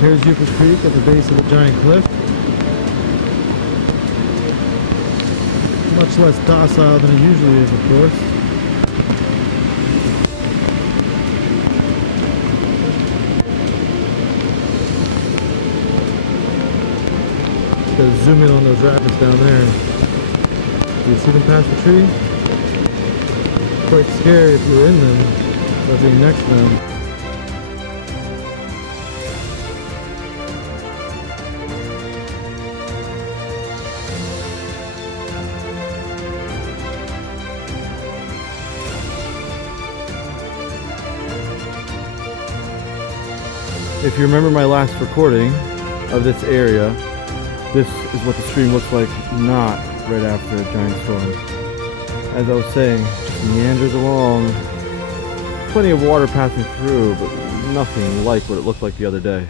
Here's Euclid Creek at the base of the giant cliff. Much less docile than it usually is, of course. Just zoom in on those rapids down there. Do you see them past the tree? Quite scary if you're in them, or being next to them. If you remember my last recording of this area, this is what the stream looks like not right after a giant storm. As I was saying, just meanders along. Plenty of water passing through, but nothing like what it looked like the other day.